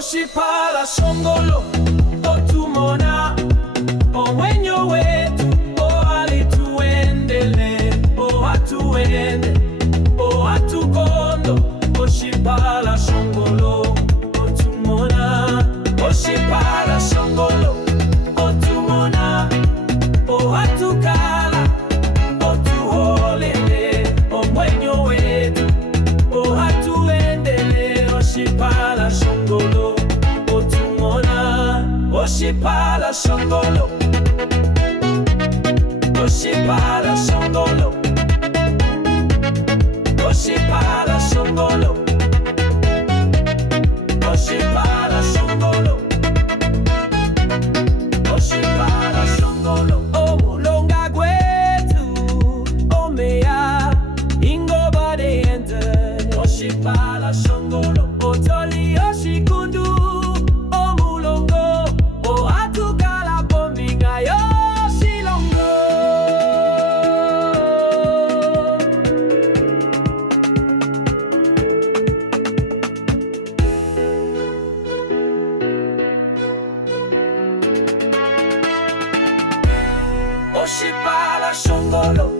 Oshipala shongolo otumona omwenyo wetu alituendele hatuende hatukondo. Oshipala shongolo otumona Oshipala shongolo otumona hatukala otuholele omwenyo wetu hatuendele. Oshipala shongolo otumona Oshipala shongolo Oshipala shongolo Oshipala shongolo Oshipala shongolo Oshipala shongolo omulonga gwetu omeya ingobade ente. Oshipala shongolo otoli oshikundu omulongo hatukala bombinga yoshilongo. Oshipala shongolo